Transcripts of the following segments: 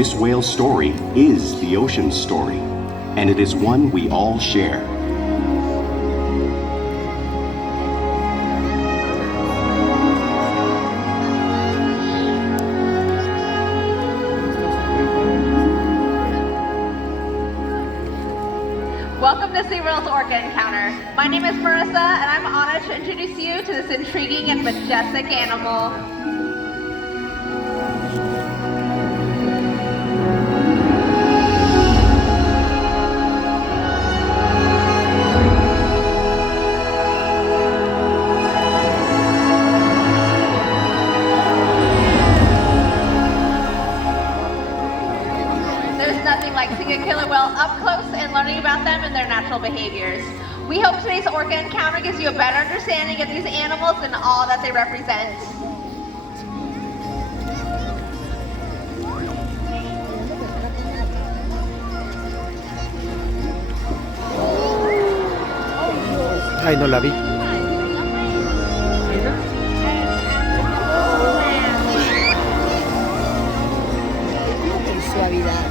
This whale's story is the ocean's story, and it is one we all share. Welcome to SeaWorld's Orca Encounter. My name is Marissa, and I'm honored to introduce you to this intriguing and majestic animal. Like seeing a killer whale up close and learning about them and their natural behaviors. We hope today's Orca Encounter gives you a better understanding of these animals and all that they represent. Ay, no la vi. Suavidad.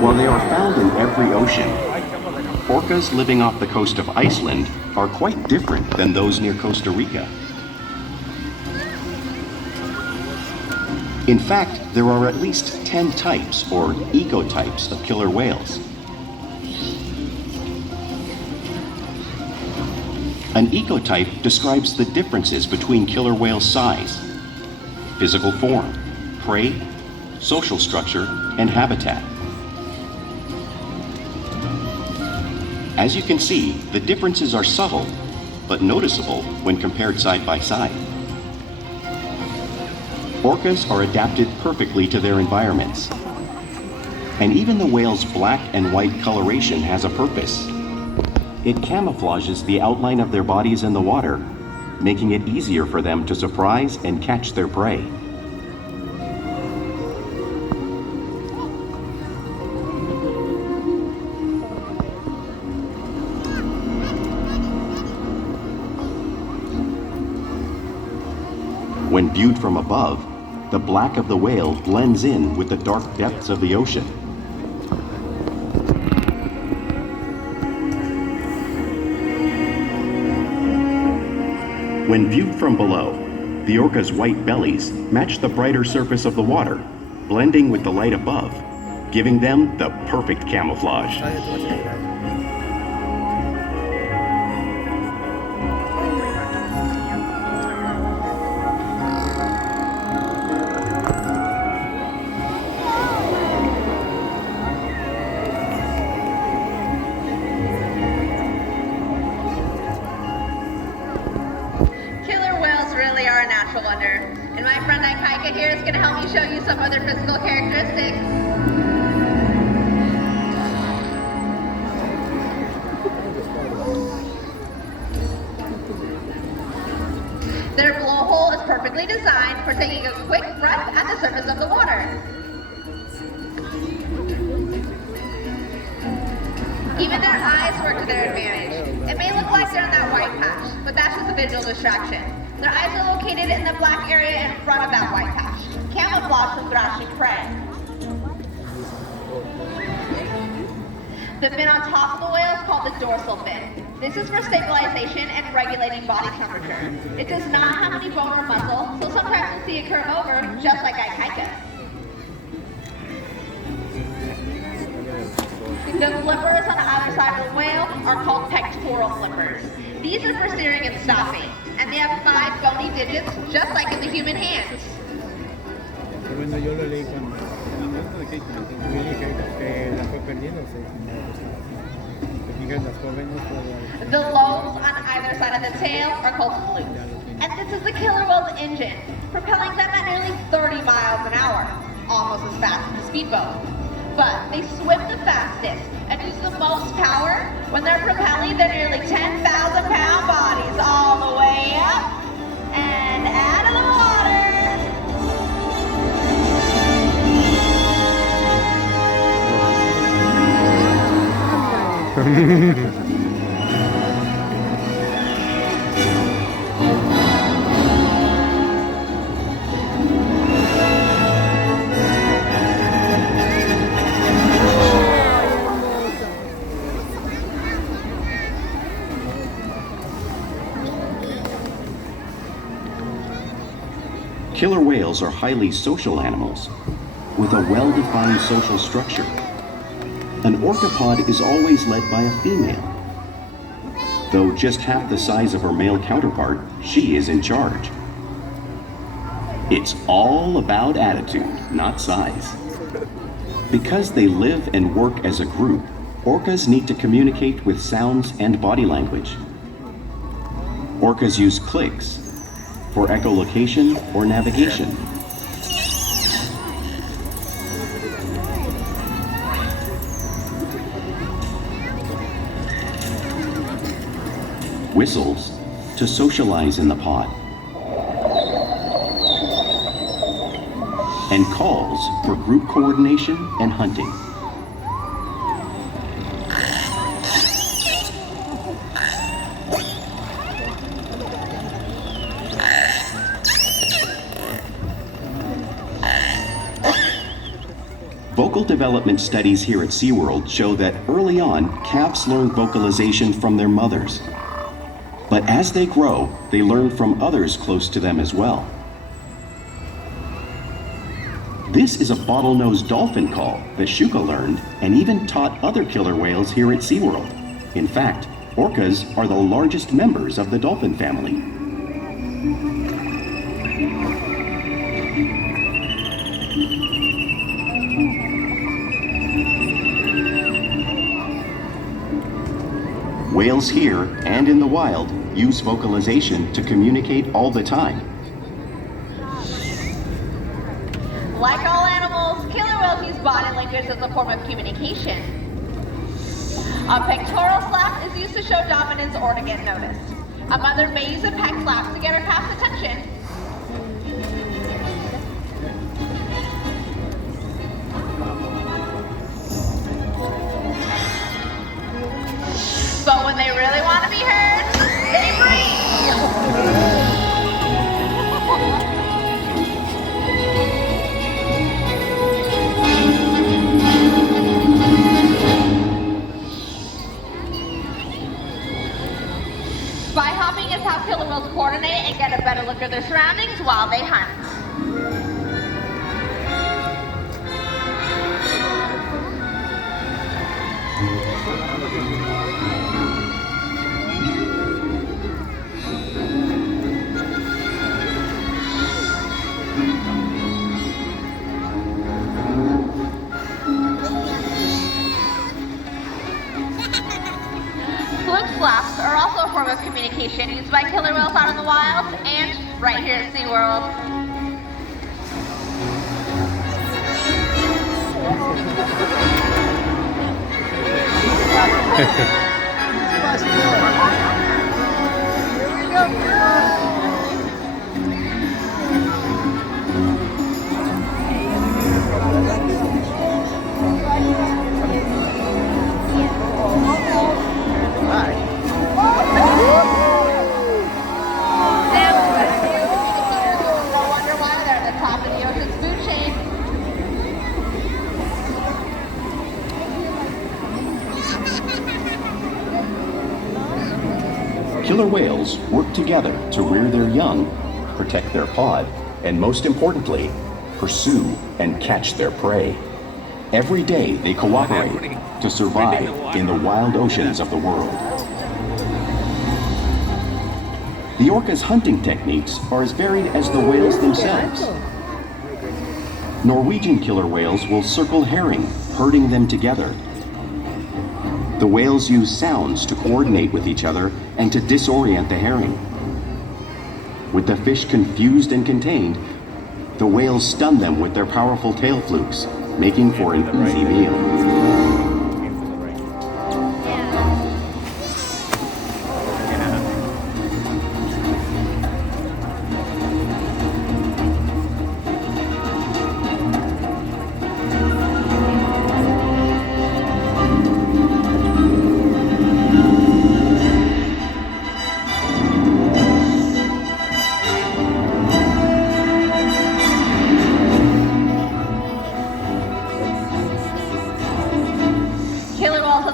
While they are found in every ocean, orcas living off the coast of Iceland are quite different than those near Costa Rica. In fact, there are at least 10 types, or ecotypes, of killer whales. An ecotype describes the differences between killer whale size, physical form, prey, social structure, and habitat. As you can see, the differences are subtle, but noticeable when compared side by side. Orcas are adapted perfectly to their environments. And even the whale's black and white coloration has a purpose. It camouflages the outline of their bodies in the water, making it easier for them to surprise and catch their prey. When viewed from above, the black of the whale blends in with the dark depths of the ocean. When viewed from below, the orca's white bellies match the brighter surface of the water, blending with the light above, giving them the perfect camouflage. Wonder. And my friend Kaika here is going to help me show you some other physical characteristics. Their blowhole is perfectly designed for taking a quick breath at the surface of the water. Even their eyes work to their advantage. It may look like they're in that white patch, but that's just a visual distraction. Their eyes are located in the black area in front of that white patch, camouflage from thrashing prey. The fin on top of the whale is called the dorsal fin. This is for stabilization and regulating body temperature. It does not have any bone or muscle, so sometimes you'll see it curve over, just like Kaika. The flippers on either side of the whale are called pectoral flippers. These are for steering and stopping, and they have 5 bony digits, just like in the human hands. The lobes on either side of the tail are called flukes, and this is the killer whale's engine, propelling them at nearly 30 miles an hour, almost as fast as a speedboat. But they swim the fastest and use the most power when they're propelling their nearly 10,000-pound bodies all the way up and out of the Killer whales are highly social animals with a well-defined social structure. An orcapod is always led by a female. Though just half the size of her male counterpart, she is in charge. It's all about attitude, not size. Because they live and work as a group, orcas need to communicate with sounds and body language. Orcas use clicks for echolocation or navigation. Whistles to socialize in the pod. And calls for group coordination and hunting. Vocal development studies here at SeaWorld show that early on, calves learn vocalization from their mothers. But as they grow, they learn from others close to them as well. This is a bottlenose dolphin call that Shuka learned and even taught other killer whales here at SeaWorld. In fact, orcas are the largest members of the dolphin family. Whales here and in the wild use vocalization to communicate all the time. Like all animals, killer whales use body language as a form of communication. A pectoral slap is used to show dominance or to get noticed. A mother may use a pec slap to get her calf's attention. But when they really want to be heard, they breathe. Spy hopping is how killer whales coordinate and get a better look at their surroundings while they hunt. Fluke flaps are also a form of communication used by killer whales out in the wild and right here at SeaWorld. Killer whales work together to rear their young, protect their pod, and most importantly, pursue and catch their prey. Every day they cooperate to survive in the wild oceans of the world. The orca's hunting techniques are as varied as the whales themselves. Norwegian killer whales will circle herring, herding them together. The whales use sounds to coordinate with each other and to disorient the herring. With the fish confused and contained, the whales stun them with their powerful tail flukes, making for an easy meal.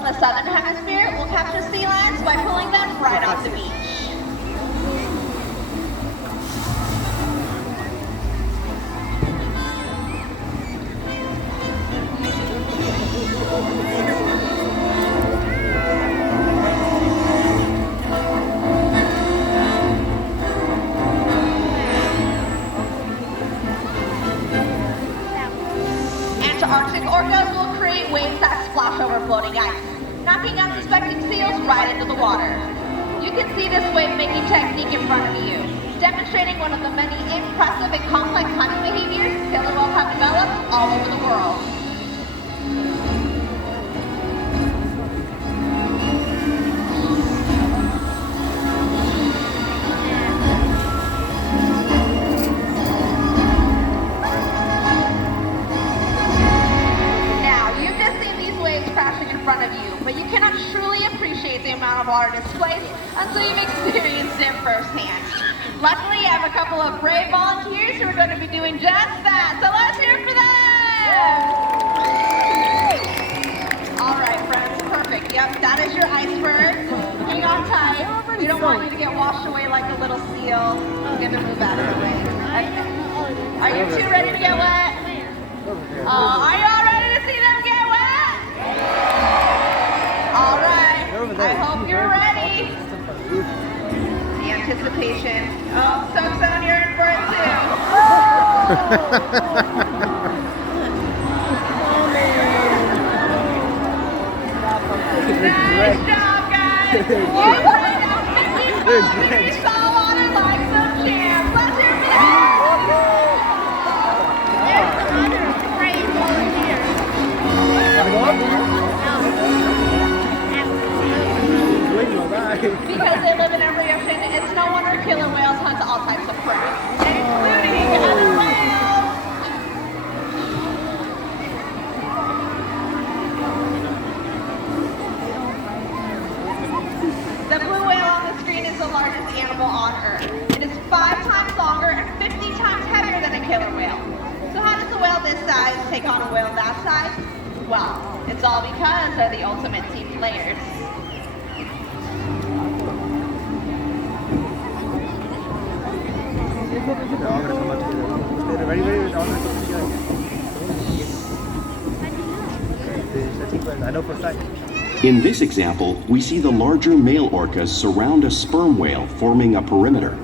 the southern hemisphere will capture sea lions by pulling them right off the beach. Arctic orcas will create waves that splash over floating ice, knocking unsuspecting seals right into the water. You can see this wave-making technique in front of you, demonstrating one of the many impressive and complex hunting behaviors killer whales have developed all over the world. But you cannot truly appreciate the amount of water displaced until you've experienced it firsthand. Luckily, I have a couple of brave volunteers who are going to be doing just that, so let's hear it for them! All right, friends, perfect. Yep, that is your iceberg. Hang on tight. We don't want you to get washed away like a little seal. We're going to move out of the way. Okay. Are you two ready to get wet? Are you all ready to see them get wet? All right, I hope you're ready. The anticipation. Oh, Soapstone, you're in for it too. Nice job, guys. You played out 50 degrees salt water like some champs. Let's hear it for them. There's some other brave volunteers. Because they live in every ocean, it's no wonder killer whales hunt all types of prey, including other whales. The blue whale on the screen is the largest animal on Earth. It is 5 times longer and 50 times heavier than a killer whale. So how does a whale this size take on a whale that size? Well, it's all because they're the ultimate team players. In this example, we see the larger male orcas surround a sperm whale, forming a perimeter,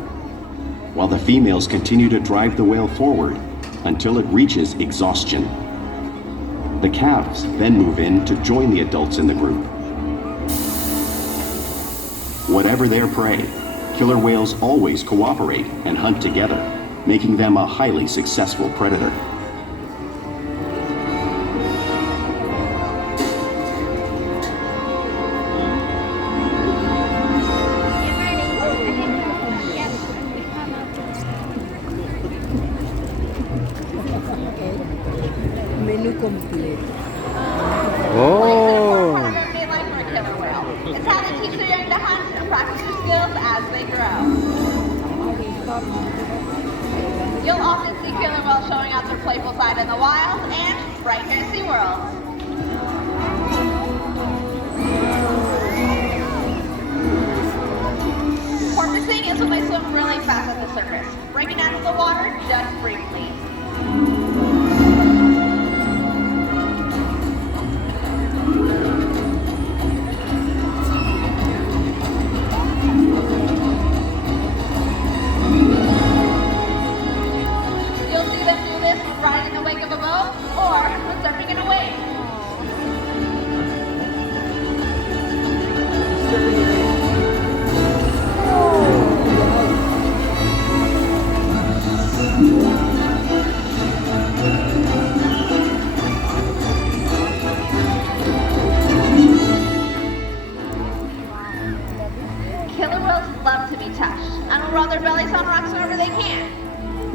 while the females continue to drive the whale forward until it reaches exhaustion. The calves then move in to join the adults in the group. Whatever their prey, killer whales always cooperate and hunt together, making them a highly successful predator. Menú completo. Oh! It's how they teach their young to hunt and practice their skills as they grow. You'll often see killer whales showing out their playful side in the wild and right here at SeaWorld. Porpoising is when they swim really fast at the surface, breaking out of the water just briefly. Riding in the wake of a boat or surfing in a wave. Killer whales love to be touched and will rub their bellies on rocks whenever they can.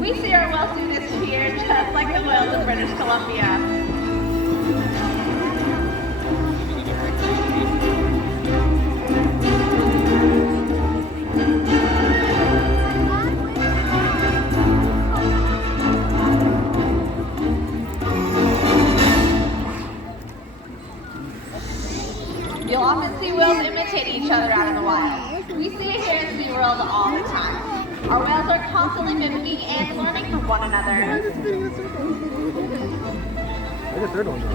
We see our whales do this here just like the whales in British Columbia. You'll often see whales imitate each other out in the wild. We see it here at SeaWorld all the time. Our whales are constantly mimicking and learning from one another. I get third one now.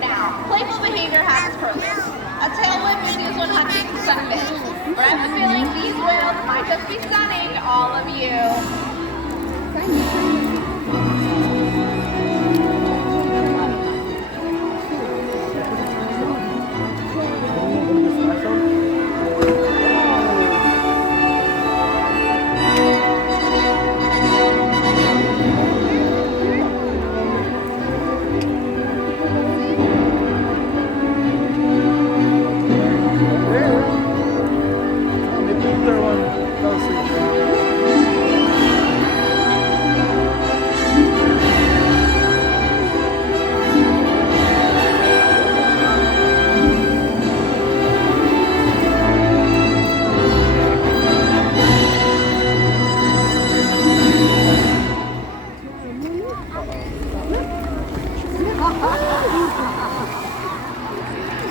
Now, playful behavior has its purpose. A tailwind is used when hunting sunfish. But I have a feeling these whales might just be stunning all of you.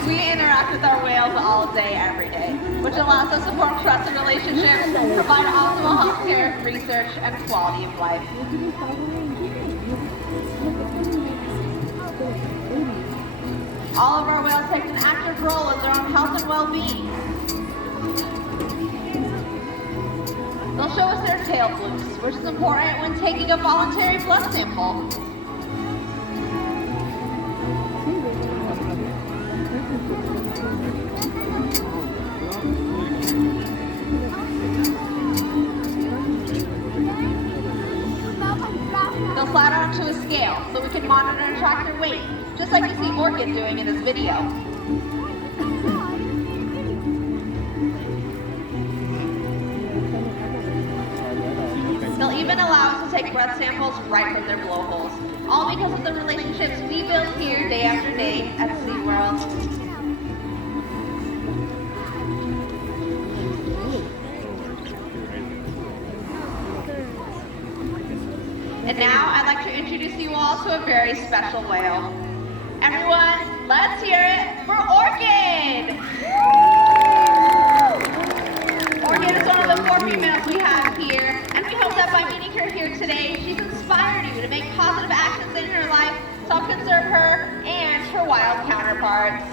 We interact with our whales all day, every day, which allows us to form trusted relationships, provide optimal healthcare, research, and quality of life. All of our whales take an active role in their own health and well-being. They'll show us their tail flukes, which is important when taking a voluntary blood sample. They'll slide onto a scale so we can monitor and track their weight, just like you see Orca doing in this video. They'll even allow us to take breath samples right from their blowholes, all because of the relationships we build here day after day at SeaWorld. And now I'd like to introduce you all to a very special whale. Everyone, let's hear it for Orchid! Orchid is one of the 4 females we have here, and we hope that by meeting her here today, she's inspired you to make positive actions in her life to help conserve her and her wild counterparts.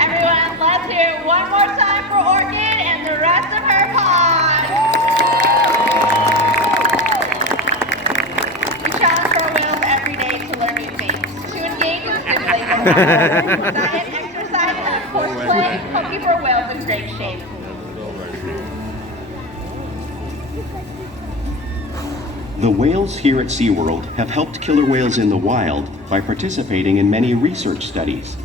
Everyone, let's hear it one more time for Orchid and the rest of her pod! Diet, exercise, and of course play help keep our whales in great shape. The whales here at SeaWorld have helped killer whales in the wild by participating in many research studies.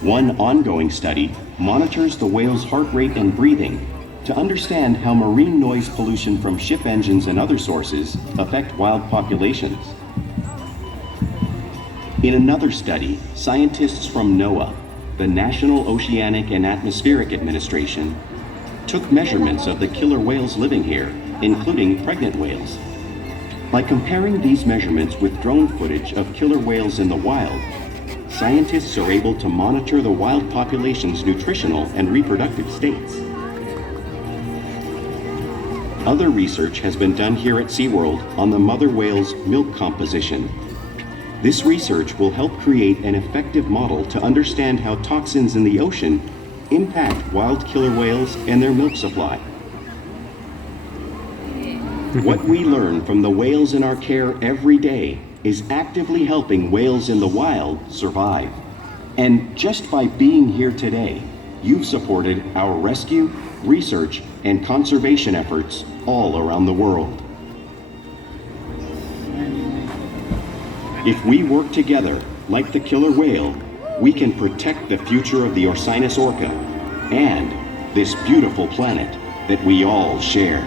One ongoing study monitors the whale's heart rate and breathing to understand how marine noise pollution from ship engines and other sources affect wild populations. In another study, scientists from NOAA, the National Oceanic and Atmospheric Administration, took measurements of the killer whales living here, including pregnant whales. By comparing these measurements with drone footage of killer whales in the wild, scientists are able to monitor the wild population's nutritional and reproductive states. Other research has been done here at SeaWorld on the mother whale's milk composition. This research will help create an effective model to understand how toxins in the ocean impact wild killer whales and their milk supply. What we learn from the whales in our care every day is actively helping whales in the wild survive. And just by being here today, you've supported our rescue, research, and conservation efforts all around the world. If we work together, like the killer whale, we can protect the future of the Orcinus orca and this beautiful planet that we all share.